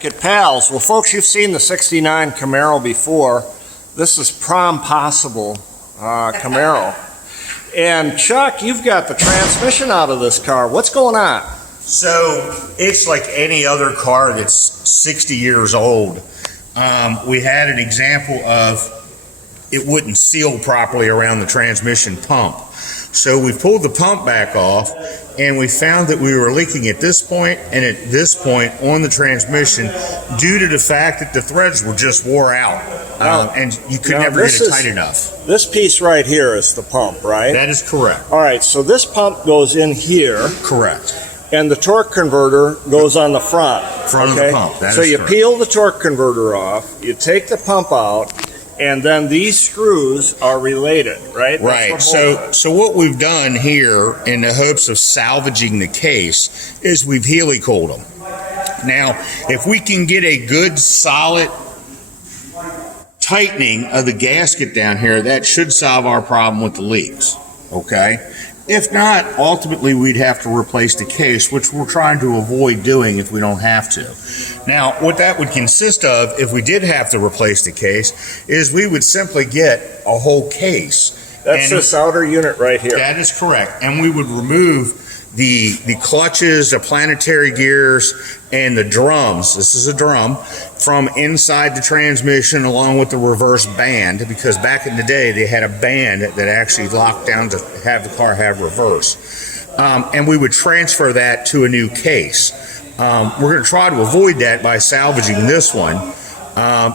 Pals. Well, folks, you've seen the 69 Camaro before. This is Prom Possible Camaro. And Chuck, you've got the transmission out of this car. What's going on? So it's like any other car that's 60 years old. We had an example of it wouldn't seal properly around the transmission pump. So we pulled the pump back off and we found that we were leaking at this point and at this point on the transmission due to the fact that the threads were just wore out. And you could never get it tight enough. This piece right here is the pump, right? That is correct. All right, so this pump goes in here. Correct. And the torque converter goes on the front. Front of the pump. That so is you correct. peel the torque converter off, you take the pump out, and then these screws are related, right? Right. So what we've done here in the hopes of salvaging the case is we've helicoiled them. Now, if we can get a good solid tightening of the gasket down here, that should solve our problem with the leaks. Okay? If not, ultimately we'd have to replace the case, which we're trying to avoid doing if we don't have to. Now, what that would consist of, if we did have to replace the case, is we would simply get a whole case. That's this outer unit right here. That is correct. And we would remove the clutches, the planetary gears, and the drums. This is a drum from inside the transmission along with the reverse band, because back in the day they had a band that actually locked down to have the car have reverse. And we would transfer that to a new case. We're going to try to avoid that by salvaging this one.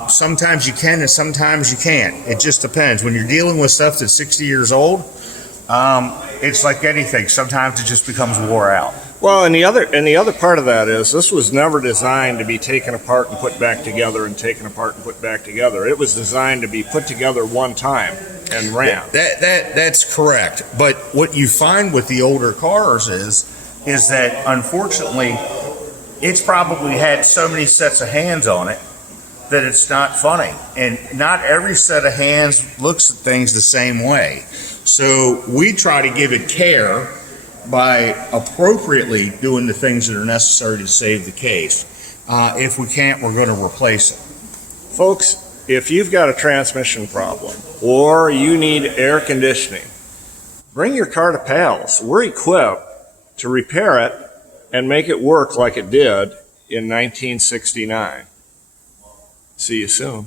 Sometimes you can and sometimes you can't. It just depends. When you're dealing with stuff that's 60 years old, it's like anything. Sometimes it just becomes wore out. Well, and the other part of that is this was never designed to be taken apart and put back together and taken apart and put back together. It was designed to be put together one time and ran. That's correct. But what you find with the older cars is that unfortunately it's probably had so many sets of hands on it that it's not funny. And not every set of hands looks at things the same way. So we try to give it care by appropriately doing the things that are necessary to save the case. If we can't, we're going to replace it. Folks, if you've got a transmission problem or you need air conditioning, bring your car to Pals. We're equipped to repair it and make it work like it did in 1969. See you soon.